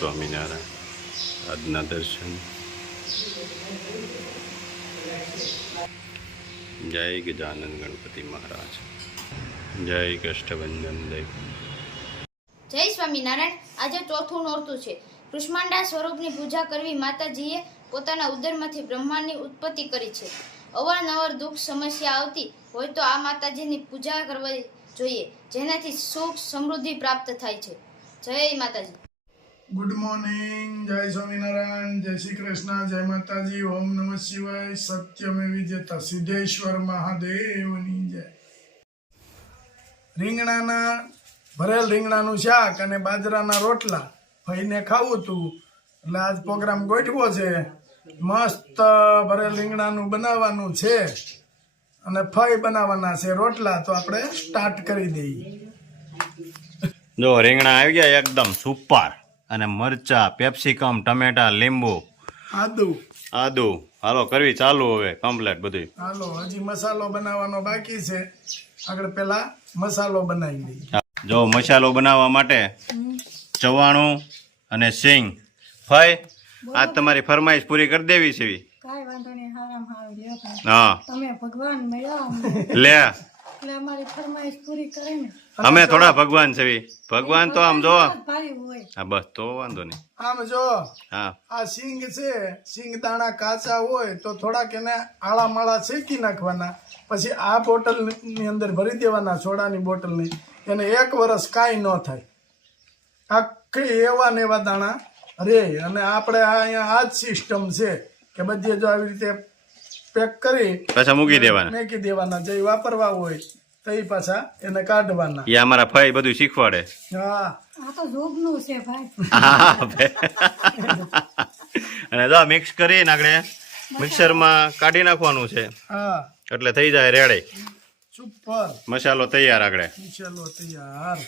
સ્વામિનારાયણ આજના દર્શન. જય ગજાનન ગણપતિ મહારાજ. જય કષ્ટભંજન દેવ. જય સ્વામિનારાયણ. આજે ચોથું નોરતું છે. કૃષ્માંડા સ્વરૂપની પૂજા કરવી. માતાજીએ પોતાના ઉદરમાંથી બ્રહ્માંડની ઉત્પત્તિ કરી છે. અવારનવાર દુઃખ સમસ્યા આવતી હોય તો આ માતાજીની પૂજા કરવી જોઈએ, જેનાથી સુખ સમૃદ્ધિ પ્રાપ્ત થાય છે. જય માતાજી. Good morning. જય સ્વામિનારાયણ. જય શ્રી કૃષ્ણ. જય માતાજી. ઓમ નમઃ શિવાય. સત્યમેવ જયતા. સિદ્ધેશ્વર મહાદેવની જય. રીંગણાના ભરેલ રીંગણાનું શાક અને બાજરાના રોટલા ભાઈને ખાવું હતું, એટલે આજ પ્રોગ્રામ ગોઠવો છે. મસ્ત ભરેલ રીંગણાનું બનાવવાનું છે અને ફઈ બનાવવાના છે રોટલા. તો આપણે સ્ટાર્ટ કરી દઈએ. જો રીંગણા આવી ગયા એકદમ સુપર, અને મરચા, પેપ્સિકમ, ટમેટા, લીંબુ, આદુ. હાલો કરવી ચાલુ હવે કમ્પ્લીટ બધું. હાલો હજી મસાલો બનાવવાનો બાકી છે. આગળ પેલા મસાલો બનાવી દઈએ. જો મસાલો બનાવવા માટે ચવાણું અને સિંગ. ફઈ આજ તમારી ફરમાઈશ પૂરી કરી દેવી છે. કાઈ વાંધો નહીં, હારામ હારું લ્યો. હા તમે ભગવાન મળ્યા લે, એટલે અમારી ફરમાઈશ પૂરી કરે ને. અમે થોડા ભગવાન છે. ભગવાન તો આમ જો. ભાઈ હોય. હા બસ તો વાંધો નહીં. આમ જો હા આ સિંગ છે, સિંગ દાણા કાચા હોય તો થોડાક એને આળા માળા શેકી નાખવાના, પછી આ બોટલ ની અંદર ભરી દેવાના, સોડાની બોટલ ની. એને 1 વર્ષ કાંઈ ન થાય. આખી એવા ને એવા દાણા રે. અને આપણે અહીંયા આ જ સિસ્ટમ છે કે બધી જો આવી રીતે પેક કરી પાછા મૂકી દેવાના. જે વાપરવા હોય તો એ પાછા એને કાઢવાના. એ અમારા ફઈ બધું શીખવાડે. હા આ તો જોગનું છે ભાઈ. અને જો મિક્સ કરીને આપણે મિક્સરમાં કાઢી નાખવાનું છે. હા એટલે થઈ જાય રેડી. સુપર. મસાલો તૈયાર. આગળ મસાલો તૈયાર.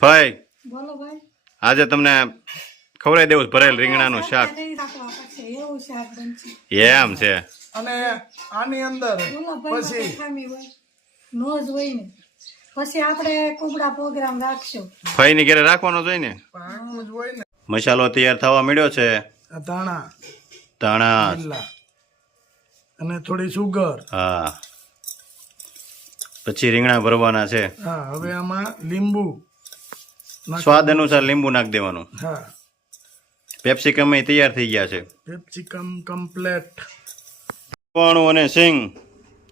ફઈ બોલો ભાઈ. આજે તમને ખવડાવી દેવું ભરેલ રીંગણાનું શાક. એવું શાક બનશે એમ છે. અને આની અંદર પછી નો જ હોય ને, પછી આપણે કુબડા પ્રોગ્રામ રાખશું. ફઈ ની ઘરે રાખવાનો જોઈએ ને. પાકું જ હોય ને. મસાલો તૈયાર થવા મળ્યો છે. ધાણા અને થોડી સુગર. હા પછી રીંગણા ભરવાના છે. હા હવે આમાં લીંબુ સ્વાદ અનુસાર લીંબુ નાખી દેવાનું. હા પેપ્સિકમ તૈયાર થઈ ગયા છે. પેપ્સિકમ કમ્પ્લીટ. ચવાણું અને સિંગ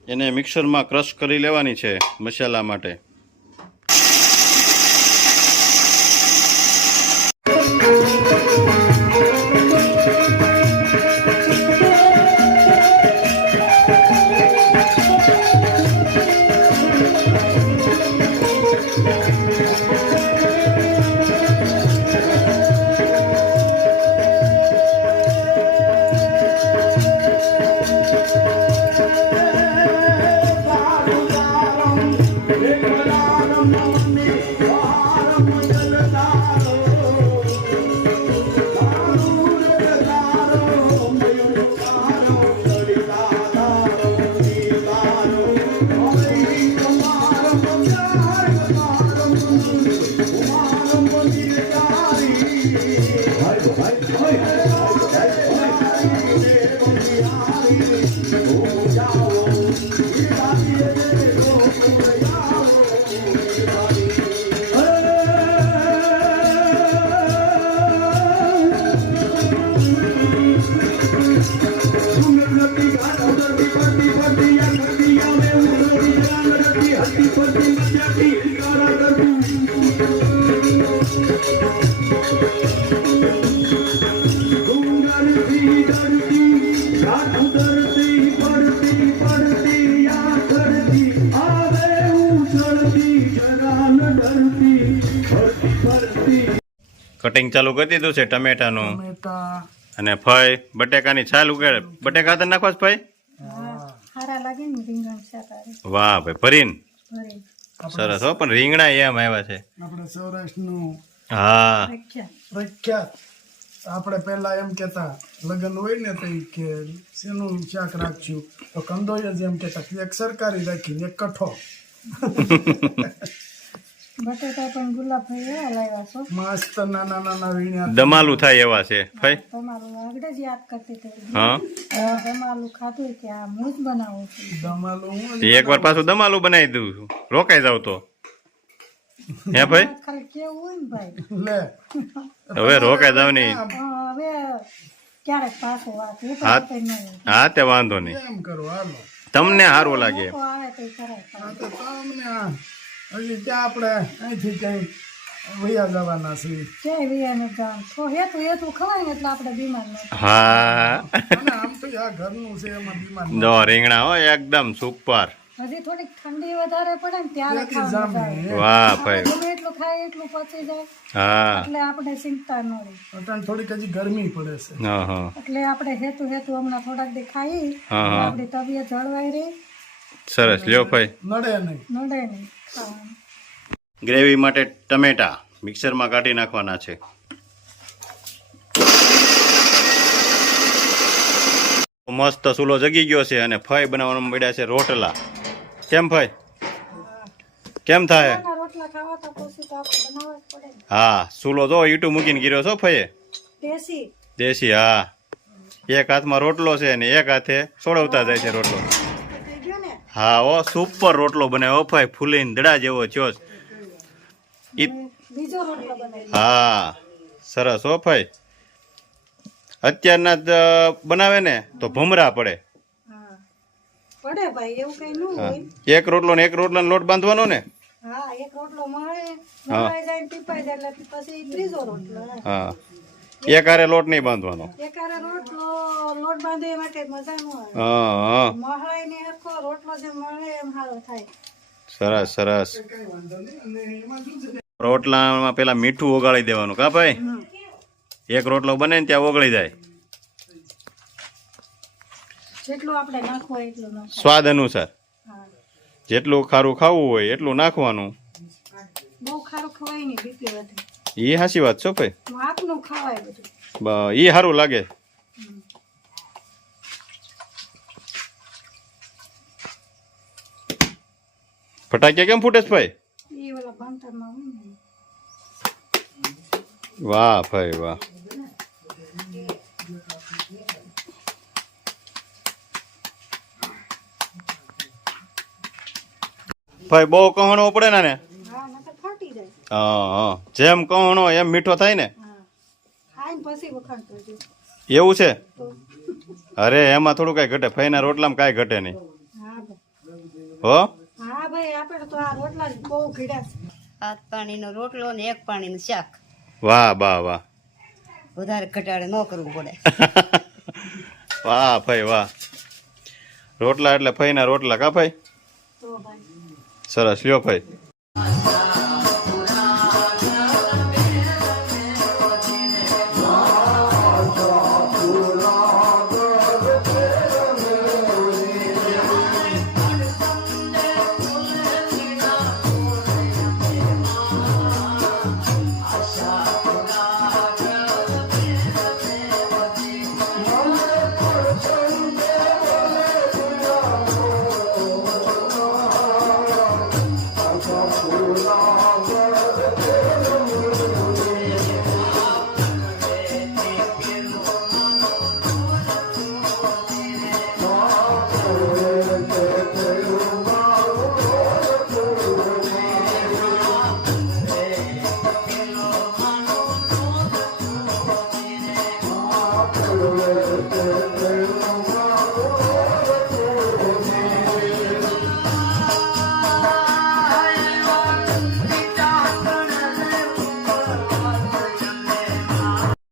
એને મિક્સરમાં ક્રશ કરી લેવાની છે મસાલા માટે. કટિંગ ચાલુ કરી દીધું છે ટમેટાનું ટમેટા અને ફઈ બટેકાની છાલ ઉગાડે. બટેકા તો નાખવા જ ફઈ? હા સારા લાગે ને રીંગણ શાક હારે. વાહ ભાઈ ભરીને ભરી સરસ હો. પણ રીંગણા એમ આવ્યા છે. આપણે સૌરાષ્ટ્રનું હા પ્રખ્યાત. પ્રખ્યાત. આપણે પહેલા એમ કહેતા લગ્ન હોય ને તો ઈ કે શેનું શાક રાખશું તો કંદોય જ એમ કહેતા કે એક સરકારી રાખી એક કઠો બટેટા પણ ગુલાબભાઈ એવા લાવ્યા છો. મસ્ત નાના નાના વીણ્યા દમાલું થાય એવા છે ફઈ. તમારું આગળ જ યાદ કરતી હતી. હા તમારું ખાધું કે આ હું જ બનાવું છું. દમાલું હું જ એકવાર પાછું દમાલું બનાવી દઉં છું. રોકાઈ જાવ તો હે ભાઈ? ખાલી કેવું હોય ને ભાઈ. લે હવે રોકાઈ જાવ નહીં. હવે ક્યારેક પાછો વાત એ તો હા. કઈ નહીં. હા તે વાંધો નહીં. એમ કરો હાલો તમને સારું લાગે. લોકો આવે તો ઈ કરાય. આ તો તમને હજી ત્યાં આપણે અહીંથી ક્યાંય વૈયા જવાના છીએ ક્યાંય વિયાને જાણ તો હેતું હેતું ખવાય ને એટલે આપણે બીમાર ન થાય. હા અને આમ તો આ ઘરનું છે એમાં બીમાર ન જો રીંગણા હોય એકદમ સુપર. હજી થોડીક ઠંડી વધારે પડે ને ત્યારે ત્યાંથી ખાવાનું જામે. જાય. વાહ આપણે ભાઈ. ગમે એટલું ખાય એટલું પચી જાય હા એટલે આપણે ચિંતા ન રહી. અટાણ થોડીક હજી ગરમી પડે છે હા હા એટલે આપણે હેતુ હમણાં થોડાક દી ખાઈ હા, હા. આપણી તબિયત જળવાઈ રહી સરસ લ્યો ભાઈ. નડે નહીં નડે નહીં ખાવાનું. ગ્રેવી માટે ટમેટા મિક્સરમાં કાઢી નાખવાના છે. મસ્ત ચૂલો જગી ગયો છે અને ફઈ બનાવવામાં પડ્યા છે રોટલા. કેમ ફઈ? કેમ થાય? ના રોટલા ખાવા તો પછી તો આપણે બનાવવા જ પડે ને. હા ચૂલો જો ઈટું મૂકીને ગીર્યો છો ફઈએ. દેશી દેશી હા. એક હાથમાં રોટલો છે ને એક હાથે સોડવતા જાય છે રોટલો. થઈ ગયો ને. હા ઓ સુપર રોટલો બનાવ્યો ફઈ. ફૂલીને દડા જેવો થયો છે. બીજો રોટલો બનાવી. હા સરસ હો ભાઈ. અત્યારના જ બનાવે ને તો ભમરા પડે. હા પડે ભાઈ એવું કઈ ન હા. હોય. એક રોટલો ને એક રોટલાનો લોટ બાંધવાનો ને. હા એક રોટલો મળે હા. મળાઈ જાય ને ટીપાઈ જાય એટલે પછી ત્રીજો રોટલો. હા એક હારે લોટ નહીં બાંધવાનો. એકારે રોટલો લોટ બાંધે એમાં કઈ મજા ન આવે. હા હા મહળાઈ ને હરખો રોટલો જે મળે એમ સારો થાય. સરસ સરસ. કઈ વાંધો નહીં અને એમાં શું છે રોટલામાં પેલા મીઠું ઓગાળી દેવાનું કા ભાઈ? એક રોટલો બને ને ત્યાં ઓગળી જાય. જેટલું આપણે નાખવું હોય એટલું નાખવું. સ્વાદ અનુસાર હા જેટલું ખારું ખાવું હોય એટલું નાખવાનું. બહુ ખારું ખવાય નહીં બીપી વધે. એ સાચી વાત છો ભાઈ. માપનું ખવાય બધું. એ સારું લાગે. ફટાકિયા કેમ ફૂટે છે ભાઈ? એ ઓલા ભણતરમાં હોય ને. વાહ ભાઈ વાહ. ભાઈ બહુ કહણવો પડે ને આને? હા નકર ફાટી જાય. હા હા જેમ કહણો એમ મીઠો થાય ને. હા ખાઈને પછી વખાણ કરજો. એવું છે? તો અરે એમાં થોડું કઈ ઘટે. ફઈના રોટલામાં કાંઈ ઘટે નહીં હા ભાઈ. હો. હા ભાઈ આપણે તો આ રોટલા જ બહુ ઘીડા છે. 7 પાણીનો રોટલો ને 1 પાણીનું શાક. વાહ વાહ વાહ. વધારે ઘટાડે ન કરવું પડે. વાહ ભાઈ વાહ. રોટલા એટલે ફઈના રોટલા કા ભાઈ? તો ભાઈ સરસ લ્યો ભાઈ.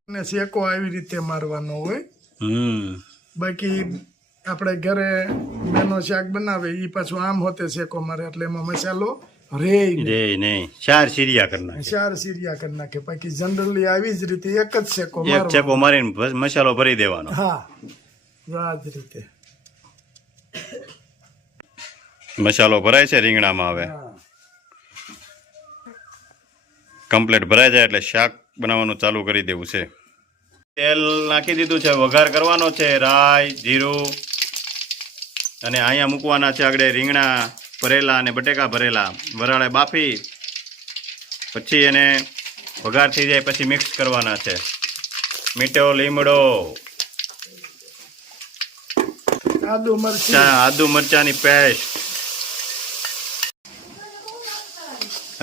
ને શેકો આવી રીતે મારવાનો હોય બાકી આપણે ઘરે બેનો શાક બનાવે એ પાછું આમ હોતે શેકો મારે એટલે એમાં મસાલો રે રે નહીં 4 સીરિયા કરી નાખે 4 સીરિયા કરી નાખે. બાકી જનરલી આવી જ રીતે એક જ શેકો એક મારવાનો. ચેકો મારીને બસ મસાલો ભરી દેવાનો. હા, જો આ જ રીતે. મસાલો ભરાય છે રીંગણામાં. હવે હા. કમ્પ્લીટ ભરાઈ જાય એટલે શાક બનાવવાનું ચાલુ કરી દેવું છે. તેલ નાખી દીધું છે, વઘાર કરવાનો છે. રાઈ, જીરું અને અહીંયા મૂકવાના છે આગળ રીંગણા ભરેલા અને બટેકા ભરેલા, વરાળે બાફી પછી એને વઘાર થઈ જાય પછી મિક્સ કરવાના છે. મીઠો લીમડો, આદુ મરચાની પેસ્ટ.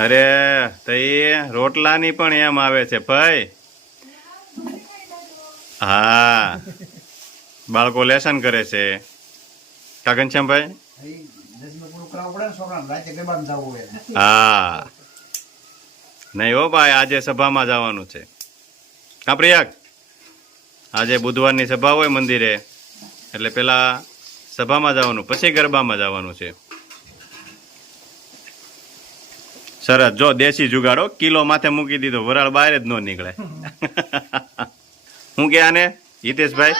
અરે તો એ રોટલાની પણ એમ આવે છે ભાઈ. હા, બાળકો લેસન કરે છે. કા ઘનશ્યામભાઈ? હા, નહીં હો ભાઈ, આજે સભામાં જવાનું છે. કા પ્રિયાક? આજે બુધવારની સભા હોય મંદિરે, એટલે પેલા સભામાં જવાનું, પછી ગરબામાં જવાનું છે. સરસ, જો દેશી જુગાડો, કિલો માથે મૂકી દીધો, વરાળ બહાર જ ન નીકળે. હું કે આને હિતેશભાઈ?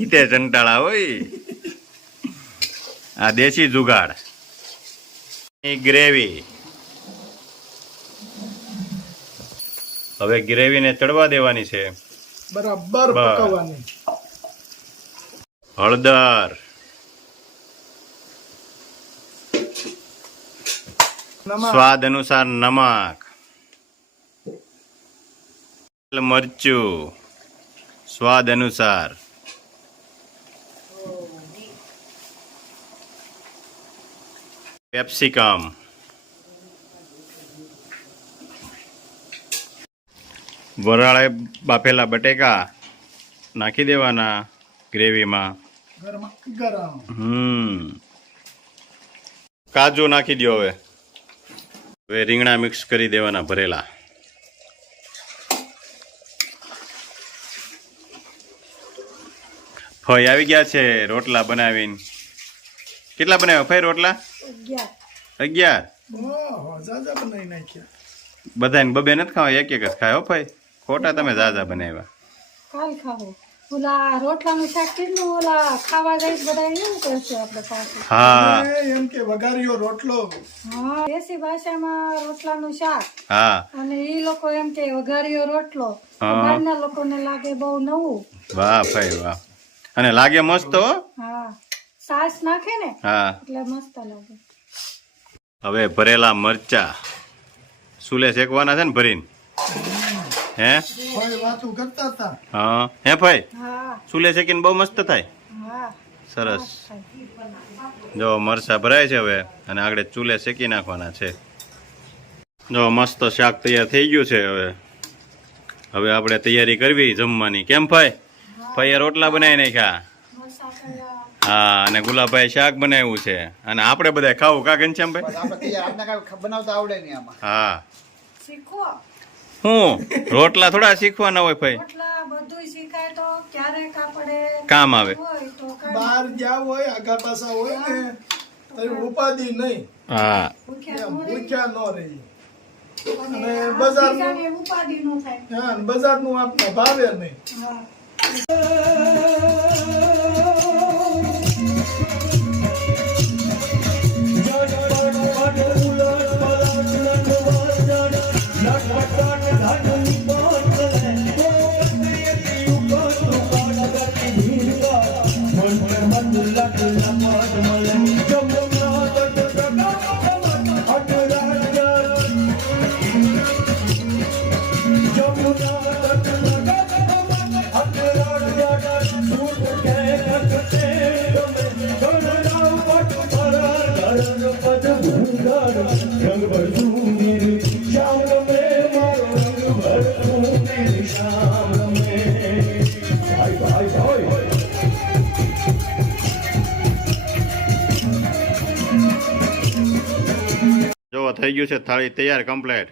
હિતેશ અંટાળા હોય. આ દેશી જુગાડ. ગ્રેવી. હવે ગ્રેવીને ચડવા દેવાની છે. બરાબર પકવવાની. હળદર, સ્વાદ અનુસાર નમક, મરચું સ્વાદ અનુસાર, કેપ્સિકમ, વરાળે બાફેલા બટેકા નાખી દેવાના ગ્રેવીમાં. ગરમ. કાજુ નાખી દો. હવે રીંગણા મિક્સ કરી દેવાના ભરેલા. ફઈ આવી ગયા છે રોટલા બનાવીને. કેટલા બનાવ્યા ફઈ રોટલા? 11. ઓહો, જાજા બનાવી નાખ્યા. બધાને બબે નથી ખાવા, એક જ ખાય. ફઈ ખોટા તમે જાજા બનાવ્યા. કાલ ખાવો. ઓલા રોટલાનું શાક કેટલું ઓલા ખાવા જાય બધા એવું કરશે આપણે પાછું. હા એમ કે વઘાર્યો રોટલો. હા, દેશી ભાષામાં રોટલાનું શાક, હા, અને ઈ લોકો એમ કે વઘાર્યો રોટલો. હા. બહારના લોકોને લાગે બહુ નવું. વાહ ફઈ વાહ. અને લાગે મસ્ત હો. હા, સાસ નાખે ને હા. એટલે મસ્ત લાગે. હવે ભરેલા મરચા સુલે શેકવાના છે ને ભરીને. હે ભાઈ વાતું કરતા હતા. હા હે ભાઈ? હા સુલે શેકીને બહુ મસ્ત થાય. હા. સરસ. જો મરચા ભરાય છે હવે, અને આગળ ચૂલે શેકી નાખવાના છે. જો મસ્ત શાક તૈયાર થઈ ગયું છે. હવે આપણે તૈયારી કરવી જમવાની. કેમ ભાઈ? ભાઈએ રોટલા બનાવી નાખ્યા. હા, અને ગુલાબભાઈ શાક બનાવ્યું છે, અને આપણે બધા ખાવું. કા ઘનશ્યામભાઈ? હા. શીખો. હું રોટલા થોડા શીખવાના હોય ભાઈ? રોટલા બધું શીખાય તો ક્યારેક આપણે કામ આવે. હોય તો બહાર ગયા હોય, આગા પાછા હોય ને તો ઉપાધિ નહીં. હા, ભૂખ્યા ન રહી. અને બજારનું ઉપાધિ નો થાય. હા, બજારનું આપને ભાવે નહીં. હા. જો થઈ ગયું છે થાળી તૈયાર કમ્પ્લીટ,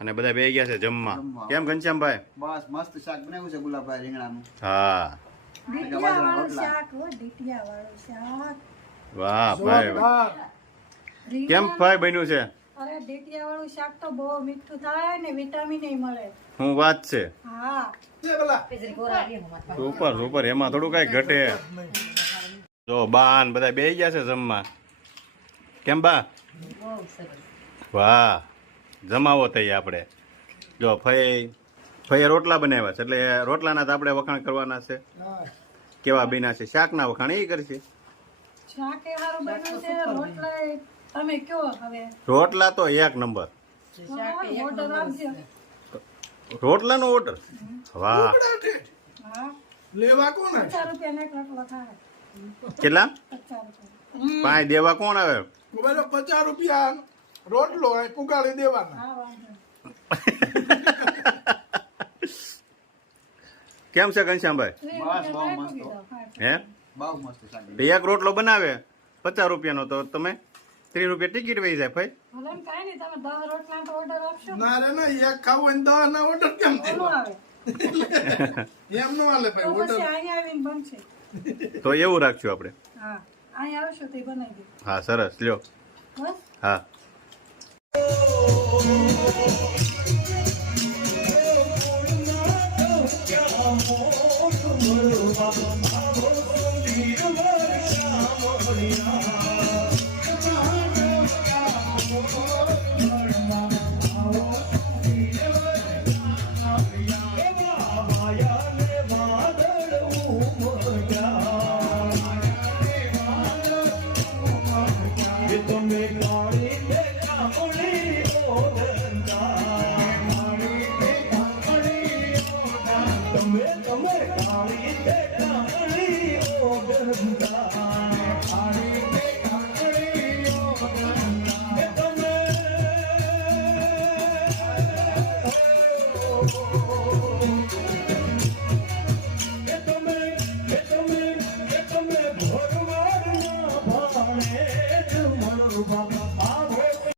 અને બધા બે ગયા છે જમવા. કેમ ઘનશ્યામભાઈ? બસ મસ્ત શાક બનાવ્યું છે ગુલાબભાઈ રીંગણાનું. હા, ડીટિયા વાળું શાક હો, ડીટિયા વાળું શાક. વાહ ભાઈ વાહ. જોરદાર. કેમ ભાઈ બન્યું છે? અરે ડીટીયા વાળું શાક તો બહુ મીઠું થાય ને વિટામિન મળે. શું વાત છે? હા લે પેલા સુપર સુપર, એમાં થોડું કઈ ઘટે. જો બા ને બધા બેસી ગયા છે જમવા. કેમ બા? વાહ, જમાવો થઈ આપણે. જો ફઈએ રોટલા બનાવ્યા છે, એટલે રોટલાના તો આપણે વખાણ કરવાના છે. કેવા બીના છે શાકના વખાણ એ કરશે. શાક એ સારું બન્યું છે. રોટલા એ તમે કયો હવે રોટલા તો એક નંબર. ઓર્ડર આપજો. રોટલાનો ઓર્ડર? વાહ. હા લેવા કોણ આવે? 50 રૂપિયા એક રોટલો થાય. કેટલા? 50 રૂપિયા. પાંચ દેવા કોણ આવે? બોલો 50 રૂપિયા રોટલો હોય પુગાડી દેવાના. હા વાંધો નહીં. કેમ છે ઘનશ્યામભાઈ? 30 બસ, બહુ રૂપિયા મસ્ત. મૂકી દો. હા. હે? બહુ મસ્ત શાક એક રોટલો બનાવે 50 રૂપિયાનો, તો તમે 30 રૂપિયા ટિકિટ વહી જાય ભાઈ. ભલે ને કાંઈ નહીં, તમે 10 રોટલા તો ઓર્ડર આપશો. ના રે ના, એક ખાવું હોય ને 10 ના ઓર્ડર કેમ ઓલું દેવા? આવે એમ ન હાલે તો ભાઈ પછી ઓર્ડર. અહીંયા આવીને બનશે. તો એવું રાખશું આપણે. હા અહીંયા આવશો તો એ બનાવી દે. હા સરસ, લ્યો. બસ હા. તમે કાળી